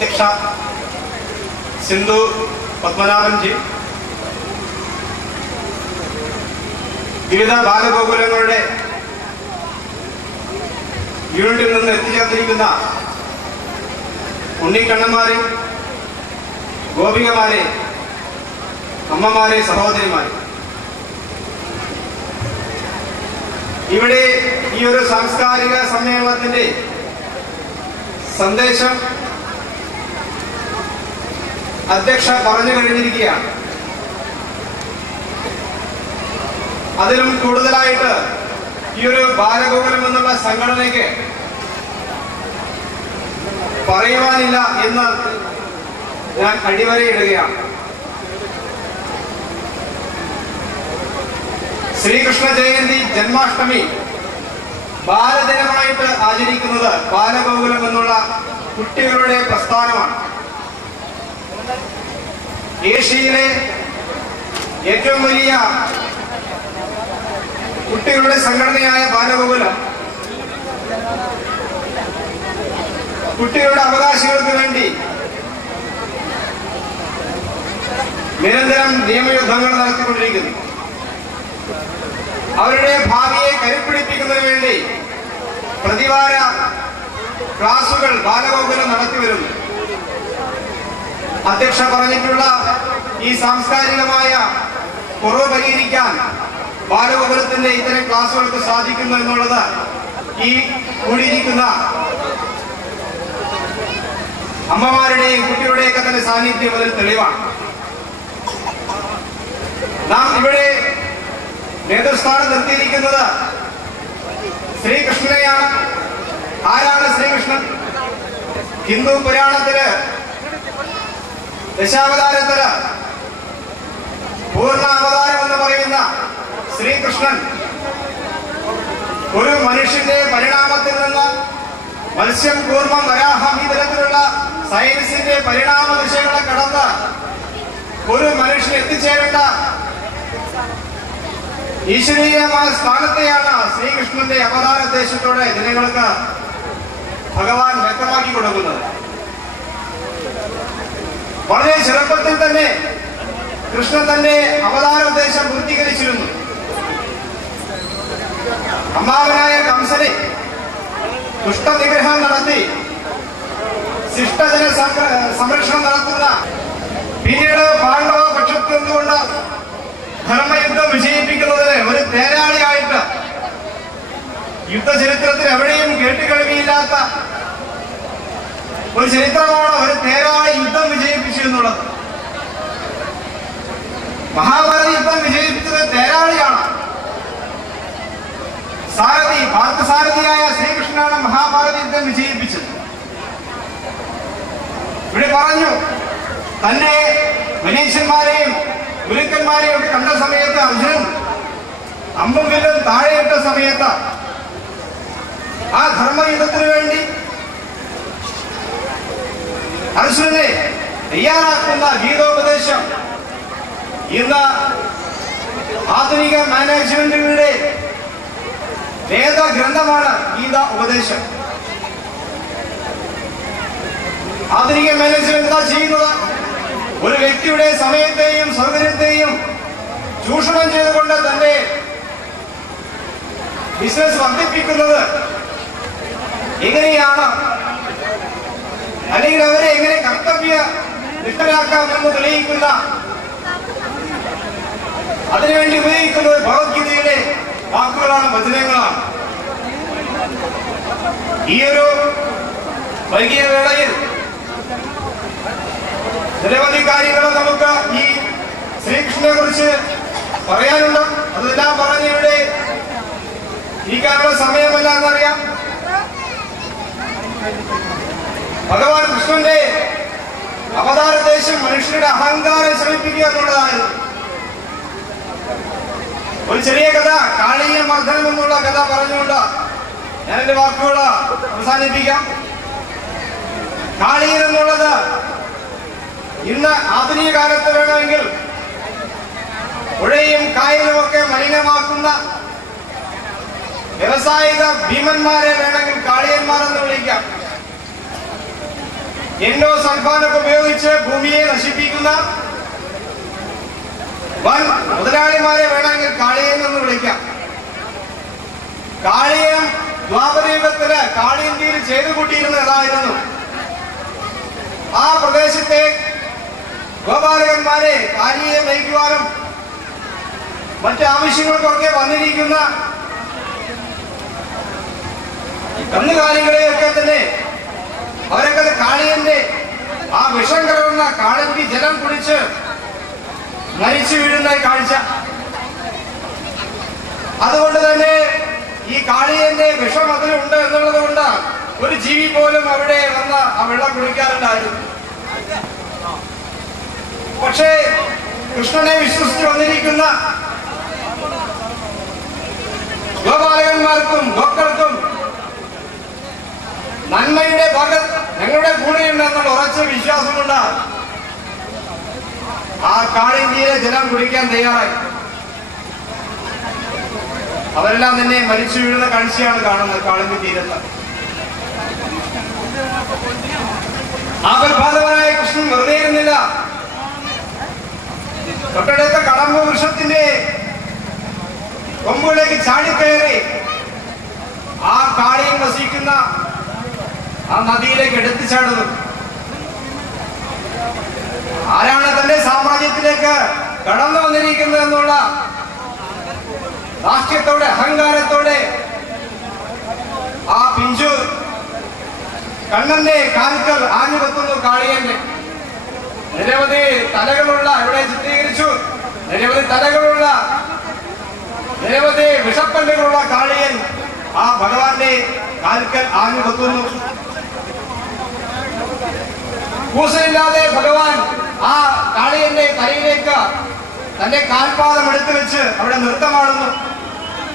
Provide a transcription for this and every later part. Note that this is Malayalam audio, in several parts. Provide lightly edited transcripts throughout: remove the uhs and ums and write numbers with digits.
അധ്യക്ഷ സിന്ധു പത്മനാഭൻജി, വിവിധ ബാലഗോകുലങ്ങളുടെ യൂണിറ്റിൽ നിന്ന് എത്തിച്ചേർന്നിരിക്കുന്ന ഉണ്ണിക്കണ്ണന്മാരെ, ഗോപികമാരെ, അമ്മമാരെ, സഹോദരിമാരെ, ഇവിടെ ഈ ഒരു സാംസ്കാരിക സമ്മേളനത്തിന്റെ സന്ദേശം അധ്യക്ഷ പറഞ്ഞു കഴിഞ്ഞിരിക്കുകയാണ്. അതിലും കൂടുതലായിട്ട് ഈ ഒരു ബാലഗോകുലം എന്നുള്ള സംഘടനയ്ക്ക് പറയുവാനില്ല എന്ന് ഞാൻ അടിവരയിടുകയാണ്. ശ്രീകൃഷ്ണ ജയന്തി, ജന്മാഷ്ടമി ബാലദിനമായിട്ട് ആചരിക്കുന്നത് ബാലഗോകുലം എന്നുള്ള കുട്ടികളുടെ പ്രസ്ഥാനമാണ്. ഏഷ്യയിലെ ഏറ്റവും വലിയ കുട്ടികളുടെ സംഘടനയായ ബാലഗോകുലം കുട്ടികളുടെ അവകാശങ്ങൾക്ക് വേണ്ടി നിരന്തരം നിയമയുദ്ധങ്ങൾ നടത്തിക്കൊണ്ടിരിക്കുന്നു. അവരുടെ ഭാവിയെ കരുപ്പിടിപ്പിക്കുന്നതിന് വേണ്ടി പ്രതിവാര ക്ലാസുകൾ ബാലഗോകുലം നടത്തിവരുന്നു. അധ്യക്ഷ പറഞ്ഞിട്ടുള്ള ഈ സാംസ്കാരികമായ കുറവ് പരിഹരിക്കാൻ ബാലഗോകുലത്തിന്റെ ഇത്തരം ക്ലാസുകൾക്ക് സാധിക്കുന്നു എന്നുള്ളത് ഈ കൂടിയിരിക്കുന്ന അമ്മമാരുടെയും കുട്ടികളുടെയൊക്കെ തന്നെ സാന്നിധ്യം അതിൽ തെളിവാണ്. നാം ഇവിടെ നേതൃസ്ഥാനം നിർത്തിയിരിക്കുന്നത് ശ്രീകൃഷ്ണനെയാണ്. ആരാണ് ശ്രീകൃഷ്ണൻ? ഹിന്ദു പുരാണത്തില് ദശാവതാരത്തില് പൂർണ്ണ അവതാരം എന്ന് പറയുന്ന ശ്രീകൃഷ്ണൻ ഒരു മനുഷ്യന്റെ പരിണാമത്തിൽ നിന്ന് മത്സ്യം, കൂർമ്മം, വരാഹം ഈ തരത്തിലുള്ള സയൻസിന്റെ പരിണാമ ദിശകളെ കടന്ന് ഒരു മനുഷ്യൻ എത്തിച്ചേരേണ്ട ഈശ്വരീയമായ സ്ഥാനത്തെയാണ് ശ്രീകൃഷ്ണന്റെ അവതാരോദ്ദേശത്തോടെ ജനങ്ങൾക്ക് ഭഗവാൻ വ്യക്തമാക്കി കൊടുക്കുന്നത്. വളരെ ചെറുപ്പത്തിൽ തന്നെ കൃഷ്ണൻ തന്റെ അവതാരോദ്ദേശം പൂർത്തീകരിച്ചിരുന്നു. അമ്മാവനായ കംസനെ ദുഷ്ടനിഗ്രഹം നടത്തി ശിഷ്ടജന സംരക്ഷണം നടത്തുന്ന, പിന്നീട് പാണ്ഡവ പക്ഷത്ത് നിന്നുകൊണ്ട് ധർമ്മയുദ്ധം വിജയിപ്പിക്കുന്നതിന് ഒരു തേരാളിയായിട്ട് യുദ്ധചരിത്രത്തിൽ എവിടെയും കേട്ടുകേൾവിയില്ലാത്ത ഒരു ചരിത്രമാണ് ഒരു തേരാളി യുദ്ധം വിജയിപ്പിച്ചു എന്നുള്ളത്. മഹാഭാരത യുദ്ധം വിജയിപ്പിച്ചത് തേരാളിയാണ്. സാരഥി, പാർത്ഥസാരഥിയായ ശ്രീകൃഷ്ണനാണ് മഹാഭാരത യുദ്ധം വിജയിപ്പിച്ചത്. ഇവിടെ പറഞ്ഞു, തന്നെ മനീഷന്മാരെയും ഗുരുക്കന്മാരെയും ഒക്കെ കണ്ട സമയത്ത് അർജുനൻ അമ്പും വില്ലും താഴെയിട്ട സമയത്ത് ആ ധർമ്മയുദ്ധത്തിന് വേണ്ടി അർജുനനെ തയ്യാറാക്കുന്ന ഗീതോപദേശം ഇന്ന് ആധുനിക മാനേജ്മെന്റുകളുടെ വേദഗ്രന്ഥമാണ് ഗീത ഉപദേശം. ആധുനിക മാനേജ്മെന്റ് എന്താ ചെയ്യുന്നത്? ഒരു വ്യക്തിയുടെ സമയത്തെയും സൗകര്യത്തെയും ചൂഷണം ചെയ്തുകൊണ്ട് തന്റെ ബിസിനസ് വർദ്ധിപ്പിക്കുന്നത് എങ്ങനെയാണ്, അല്ലെങ്കിൽ അവരെ എങ്ങനെ കർത്തവ്യ നിഷ്ഠരാക്കാമെന്ന് തെളിയിക്കുന്ന, അതിനുവേണ്ടി ഉപയോഗിക്കുന്നത് ഭഗവത്ഗീതയിലെ വാക്കുകളാണ്, വചനങ്ങളാണ്. ഈ ഒരു വൈകിയ വേളയിൽ നിരവധി കാര്യങ്ങൾ നമുക്ക് ഈ ശ്രീകൃഷ്ണനെ കുറിച്ച് പറയാനുണ്ട്. അതെല്ലാം പറഞ്ഞ് ഇവിടെ ഇരിക്കാനുള്ള സമയമല്ല എന്നറിയാം. ഭഗവാൻ കൃഷ്ണന്റെ അവതാരോദ്ദേശം മനുഷ്യരുടെ അഹങ്കാരം ശമിപ്പിക്കുക എന്നുള്ളതായിരുന്നു. ഒരു ചെറിയ കഥ, കാളീയ മർദ്ദനം എന്നുള്ള കഥ പറഞ്ഞുകൊണ്ട് ഞാൻ എന്റെ വാക്കുകൾ അവസാനിപ്പിക്കാം. കാളീയൻ എന്നുള്ളത് ഇന്ന് ആധുനിക കാലത്ത് വേണമെങ്കിൽ പുഴയും കായലുമൊക്കെ മലിനമാക്കുന്ന വ്യവസായിക ഭീമന്മാരെ വേണമെങ്കിൽ കാളിയന്മാരെന്ന് വിളിക്കാം. എൻഡോ സൾഫാനൊക്കെ ഉപയോഗിച്ച് ഭൂമിയെ നശിപ്പിക്കുന്ന വൻ മുതലാളിമാരെ വേണമെങ്കിൽ കാളിയം എന്ന് വിളിക്കാം. കാളിയം ദ്വാപരയുഗത്തില് കാളിയന്തിയിൽ ചെയ്തു കൂട്ടിയിരുന്നതായിരുന്നു. ആ പ്രദേശത്തെ ഗോപാലകന്മാരെ കാലിയെ നയിക്കുവാനും മറ്റു ആവശ്യങ്ങൾക്കൊക്കെ വന്നിരിക്കുന്ന കന്നുകാലികളെയൊക്കെ തന്നെ അവരൊക്കെ കാളിയന്റെ ആ വിഷം കലർന്ന കാളന്തി ജലം കുടിച്ച് മരിച്ചു വീഴുന്ന കാഴ്ച. അതുകൊണ്ട് തന്നെ ഈ കാളിയന്റെ വിഷം അതിലുണ്ട് എന്നുള്ളത് കൊണ്ട് ഒരു ജീവി പോലും അവിടെ വന്ന് ആ വെള്ളം കുടിക്കാറുണ്ടായിരുന്നു. പക്ഷേ കൃഷ്ണനെ വിശ്വസിച്ച് വന്നിരിക്കുന്ന ഗോപാലകന്മാർക്കും ഗോക്കൾക്കും നന്മയുടെ ഭാഗത്ത് ഞങ്ങളുടെ കൂടെയുണ്ടെന്നുള്ള ഉറച്ച വിശ്വാസമുണ്ട്. ആ കാളിന്തിയിലെ ജലം കുടിക്കാൻ തയ്യാറായി. അവരെല്ലാം തന്നെ മരിച്ചു വീഴുന്ന കാഴ്ചയാണ് കാണുന്നത് കാളിന്തി തീരത്ത്. ആപൽബാധവനായ കൃഷ്ണൻ വെറുതെ ഇരുന്നില്ല. തൊട്ടടുത്ത കടമ്പ വൃക്ഷത്തിന്റെ കൊമ്പുകളിലേക്ക് ചാടിക്കയറി ആ കാളിയം വസിക്കുന്ന ആ നദിയിലേക്ക് എടുത്തു ചാടുന്നു. ആരാണ് തന്റെ സാമ്രാജ്യത്തിലേക്ക് കടന്നു വന്നിരിക്കുന്നത് എന്നുള്ള രാഷ്ട്രീയത്തോടെ അഹങ്കാരത്തോടെ ആ പിഞ്ചു കണ്ണന്റെ കാൽക്കൽ ആഞ്ഞുകൊത്തുന്നു കാളിയന്റെ. നിരവധി തലകളുള്ള, ഇവിടെ ചിത്രീകരിച്ചു, നിരവധി തലകളുള്ള, നിരവധി വിഷപ്പല്ലുകളുള്ള കാളിയൻ ആ ഭഗവാന്റെ കാൽക്കൽ ആഞ്ഞുകൊത്തുന്നു. കൂസലില്ലാതെ ഭഗവാൻ ആ കാളിയന്റെ തലയിലേക്ക് തന്റെ കാൽപാദം എടുത്തു വെച്ച് അവിടെ നൃത്തമാടുന്നു.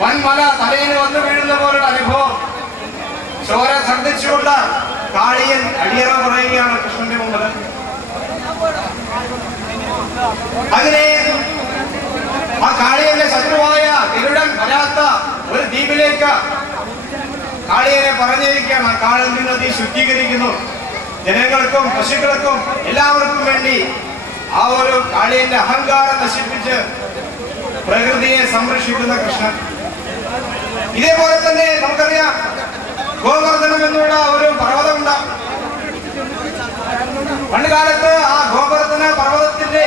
വൻമല തലയിൽ വന്നു വീഴുന്ന പോലുള്ള അനുഭവം. ചോര ഛർദ്ദിച്ചുകൊണ്ട് കാളിയൻ അടിയറ പറയുകയാണ് കൃഷ്ണന്റെ മുമ്പിൽ. അങ്ങനെ ആ കാളിയന്റെ ശത്രുവായ ഗരുഡൻ വരാത്ത ഒരു ദ്വീപിലേക്ക് കാളിയനെ പറഞ്ഞിരിക്കുകയാണ്. കാളിന്തി നദി ശുദ്ധീകരിക്കുന്നു. ജനങ്ങൾക്കും പശുക്കൾക്കും എല്ലാവർക്കും വേണ്ടി ആ ഒരു കാളിയന്റെ അഹങ്കാരം നശിപ്പിച്ച് പ്രകൃതിയെ സംരക്ഷിക്കുന്ന കൃഷ്ണൻ. ഇതേപോലെ തന്നെ നമുക്കറിയാം, ഗോവർദ്ധനം എന്നുള്ള ഒരു പർവ്വതമുണ്ട്. പണ്ടുകാലത്ത് ആ ഗോവർദ്ധന പർവ്വതത്തിന്റെ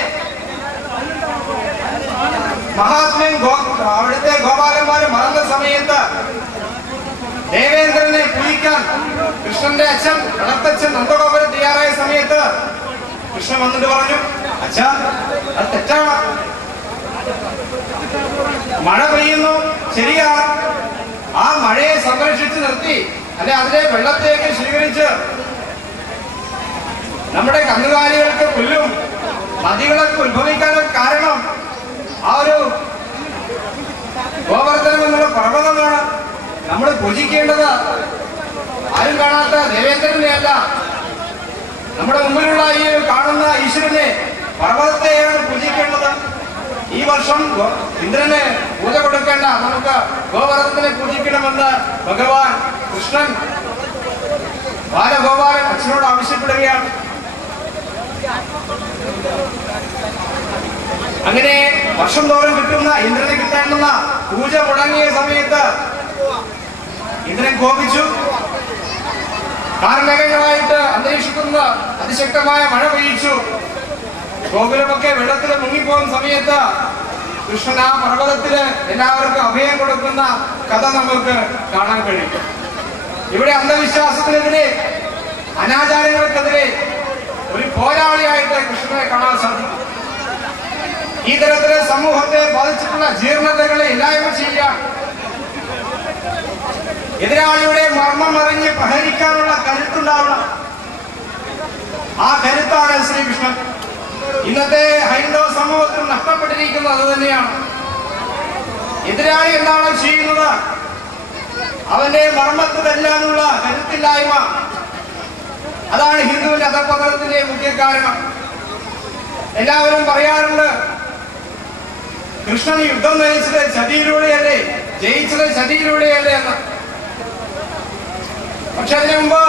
മഹാത്മ്യം അവിടുത്തെ ഗോപാലന്മാര് മറന്ന സമയത്ത് ദേവേന്ദ്രനെ പൂജിക്കാൻ കൃഷ്ണന്റെ അച്ഛൻ ഇടത്തച്ഛൻ നന്ദഗോപുരം തയ്യാറായ സമയത്ത് കൃഷ്ണൻ വന്നിട്ട് പറഞ്ഞു, അച്ഛാ അത് തെറ്റാണ്. മഴ പെയ്യുന്നു, ശരിയാണ്. ആ മഴയെ സംരക്ഷിച്ച് നിർത്തി അല്ലെ അതിലെ വെള്ളത്തേക്ക് സ്വീകരിച്ച് നമ്മുടെ കന്നുകാലികൾക്ക് പുല്ലും നദികളൊക്കെ ഉത്ഭവിക്കാനൊക്കെ കാരണം ആ ഒരു ഗോവർദ്ധനം എന്നുള്ള പർവ്വതമാണ്. നമ്മൾ പൂജിക്കേണ്ടത് ആരും കാണാത്ത ദേവേന്ദ്രനെ അല്ല, നമ്മുടെ മുമ്പിലുള്ള ഈ കാണുന്ന ഈശ്വരനെ, പർവ്വതത്തെയാണ് പൂജിക്കേണ്ടത്. ഈ വർഷം ഇന്ദ്രന് പൂജ കൊടുക്കേണ്ട, നമുക്ക് ഗോവർദ്ധനെ പൂജിക്കണമെന്ന് ഭഗവാൻ കൃഷ്ണൻ ബാലഗോപാലൻ അച്ഛനോട് ആവശ്യപ്പെടുകയാണ്. അങ്ങനെ വർഷം തോറും കിട്ടുന്ന ഇന്ദ്രന് കിട്ടേണ്ടുന്ന പൂജ മുടങ്ങിയ സമയത്ത് ഇന്ദ്രൻ കോപിച്ചു. കാർമേഘങ്ങളായിട്ട് അന്തരീക്ഷത്തിൽ നിന്ന് അതിശക്തമായ മഴ പെയ്യിച്ചു. ഗോകുലമൊക്കെ വെള്ളത്തിൽ മുങ്ങിപ്പോകുന്ന സമയത്ത് കൃഷ്ണൻ ആ പർവ്വതത്തില് എല്ലാവർക്കും അഭയം കൊടുക്കുന്ന കഥ നമുക്ക് കാണാൻ കഴിയും. ഇവിടെ അന്ധവിശ്വാസത്തിനെതിരെ, അനാചാരങ്ങൾക്കെതിരെ ഒരു പോരാളിയായിട്ട് കൃഷ്ണനെ കാണാൻ സാധിക്കും. ഈ തരത്തില് സമൂഹത്തെ ബാധിച്ചിട്ടുള്ള ജീർണതകളെ ഇല്ലായ്മ ചെയ്യാൻ, എതിരാളിയുടെ മർമ്മം അറിഞ്ഞ് പ്രഹരിക്കാനുള്ള കരുത്തുണ്ടാവണം. ആ കരുത്താണ് ശ്രീകൃഷ്ണൻ. ഇന്നത്തെ ഹൈന്ദവ സമൂഹത്തിൽ നഷ്ടപ്പെട്ടിരിക്കുന്നത് അത് തന്നെയാണ്. എതിരാളി എന്താണോ ചെയ്യുന്നത് അവന്റെ മർമ്മത്ത് വെല്ലാനുള്ള കരുത്തില്ലായ്മ, അതാണ് ഹിന്ദുവിന്റെ അധപതനത്തിന്റെ മുഖ്യ കാരണം. എല്ലാവരും പറയാറുണ്ട്, കൃഷ്ണൻ യുദ്ധം നയിച്ചത് ചതിയിലൂടെയല്ലേ, ജയിച്ചത് ചതിയിലൂടെയല്ലേ എന്ന്. പക്ഷെ അതിനു മുമ്പ്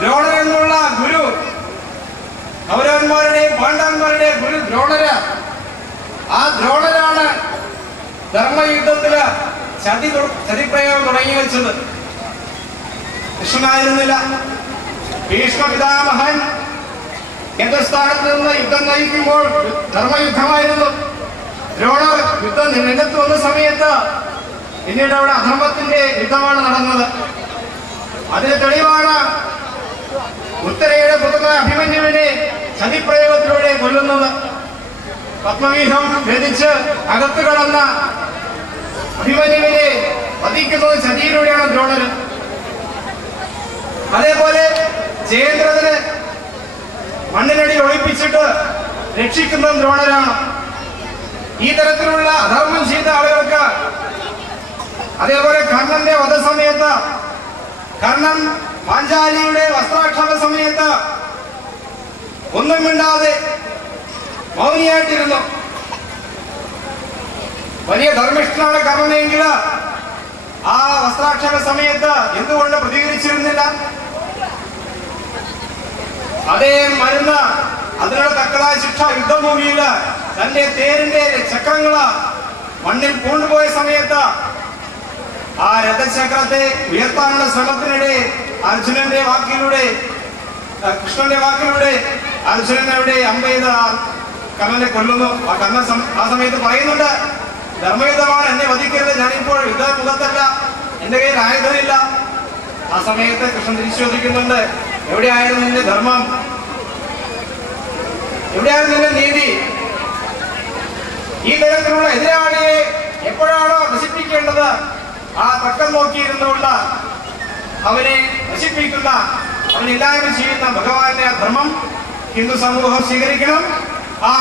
ദ്രോണൻ എന്നുള്ള ഗുരു ഗുരു ദ്രോണര്, ആ ദ്രോണരാണ് ധർമ്മയുദ്ധത്തില് ചതിപ്രയോഗം തുടങ്ങി വെച്ചത്. കൃഷ്ണനായിരുന്നില്ല. ഭീഷ്മ പിതാമഹൻ കേന്ദ്രസ്ഥാനത്ത് നിന്ന് യുദ്ധം നയിക്കുമ്പോൾ ധർമ്മയുദ്ധമായിരുന്നു. ദ്രോണർ യുദ്ധം രംഗത്ത് വന്ന സമയത്ത് പിന്നീട് അവിടെ അധർമ്മത്തിന്റെ യുദ്ധമാണ് നടന്നത്. അതിന് തെളിവാണ് ഉത്തരയുടെ പുത്രനായ അഭിമന്യുവിനെ ചതിപ്രയോഗത്തിലൂടെ കൊല്ലുന്നത്. പത്മവ്യൂഹം ഭേദിച്ച് അകത്ത് കടന്ന അഭിമന്യുവിനെ വധിക്കുന്നത് ചതിയിലൂടെയാണ് ദ്രോണര്. അതേപോലെ ജയേന്ദ്രന് മണ്ണിനടി ഒളിപ്പിച്ചിട്ട് രക്ഷിക്കുന്ന ദ്രോണരാണ്. ഈ തരത്തിലുള്ള അധർമ്മം ചെയ്ത ആളുകൾക്ക്, അതേപോലെ കർണന്റെ വധസമയത്ത് കർണൻ പാഞ്ചാലിയുടെ വസ്ത്രാക്ഷേപ സമയത്ത് ഒന്നും മിണ്ടാതെ മൗനിയായിട്ടിരുന്നു. വലിയ ധർമ്മിഷ്ഠനാണ് കർണനെങ്കിൽ ആ വസ്ത്രാക്ഷേപ സമയത്ത് എന്തുകൊണ്ട് പ്രതികരിച്ചിരുന്നില്ല? അതേ മരുന്ന് അതിനുള്ള തക്കതായ ശിക്ഷ യുദ്ധഭൂമിയിൽ തന്റെ തേരിന്റെ ചക്രങ്ങള് മണ്ണിൽ പൂണ്ടുപോയ സമയത്ത് ആ രഥചക്രത്തെ ഉയർത്താനുള്ള ശ്രമത്തിനിടെ അർജുനന്റെ വാക്കിലൂടെ, കൃഷ്ണന്റെ വാക്കിലൂടെ അർജുനനവിടെ അമ്പെയ്ത് കർണനെ കൊല്ലുന്നു. ആ കർണൻ ആ സമയത്ത് പറയുന്നുണ്ട്, ധർമ്മയുദ്ധമാണ്, എന്നെ വധിക്കരുത്, ഞാനിപ്പോൾ യുദ്ധമുഖത്തല്ല, എന്റെ കയ്യിൽ ആയുധമില്ല. ആ സമയത്ത് കൃഷ്ണൻ തിരിച്ചു ചോദിക്കുന്നുണ്ട്, എവിടെയായിരുന്നു നിന്റെ ധർമ്മം? എവിടെയായിരുന്നു നിന്റെ നീതി? ഈ തരത്തിലുള്ള എതിരാളിയെ എപ്പോഴാണോ നശിപ്പിക്കേണ്ടത് ആ തക്കം നോക്കിയിരുന്നുകൊണ്ട് അവനെ നശിപ്പിക്കുന്ന, അവനില്ലായ്മ ചെയ്യുന്ന ഭഗവാന്റെ ധർമ്മം ഹിന്ദു സമൂഹം സ്വീകരിക്കണം. ആ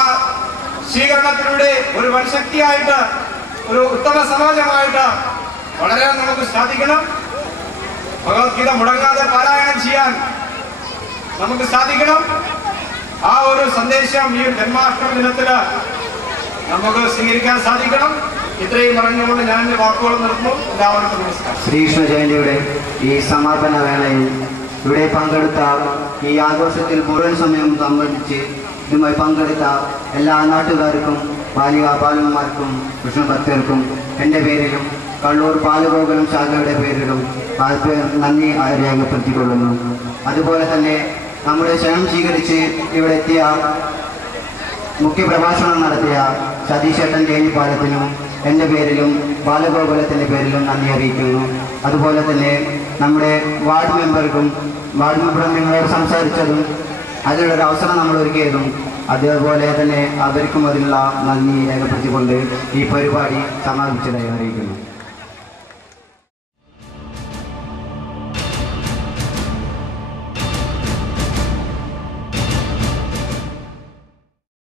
സ്വീകരണത്തിലൂടെ ഒരു വൻശക്തിയായിട്ട്, ഒരു ഉത്തമ സമാജമായിട്ട് വളരാൻ നമുക്ക് സാധിക്കണം. ഭഗവത്ഗീത മുടങ്ങാതെ പാരായണം ചെയ്യാൻ നമുക്ക് സാധിക്കണം. ആ ഒരു സന്ദേശം ഈ ജന്മാഷ്ടമി ദിനത്തില് നമുക്ക് സ്വീകരിക്കാൻ സാധിക്കണം. ഇത്രയും പറഞ്ഞുകൊണ്ട് ഞാൻ എന്റെ വാക്കുകൾ നിർത്തുന്നു. എല്ലാവർക്കും നമസ്കാരം. ശ്രീകൃഷ്ണ ജയന്തിയുടെ ഈ സമാപന വേളയിൽ ഇവിടെ പങ്കെടുത്ത, ഈ ആഘോഷത്തിൽ മുഴുവൻ സമയം സംബന്ധിച്ച് ഇതുമായി പങ്കെടുത്ത എല്ലാ നാട്ടുകാർക്കും, ബാലികാപാലന്മാർക്കും, കൃഷ്ണഭക്തർക്കും എൻ്റെ പേരിലും കള്ളൂർ ബാലഗോകുലം ശാഖയുടെ പേരിലും നന്ദി രേഖപ്പെടുത്തിക്കൊള്ളുന്നു. അതുപോലെ തന്നെ നമ്മുടെ ക്ഷണം സ്വീകരിച്ച് ഇവിടെ എത്തിയ, മുഖ്യപ്രഭാഷണം നടത്തിയ സതീശേട്ടൻ ജേനിപ്പാലത്തിനും എൻ്റെ പേരിലും ബാലഗോകുലത്തിൻ്റെ പേരിലും നന്ദി അറിയിക്കുന്നു. അതുപോലെ തന്നെ നമ്മുടെ വാർഡ് മെമ്പറും നിങ്ങളോട് സംസാരിച്ചതും അതിനുള്ളൊരു അവസരം നമ്മൾ ഒരുക്കിയതും, അതുപോലെ തന്നെ അവർക്കും അതിനുള്ള നന്ദി രേഖപ്പെടുത്തിക്കൊണ്ട് ഈ പരിപാടി സമാപിച്ചതായി അറിയിക്കുന്നു.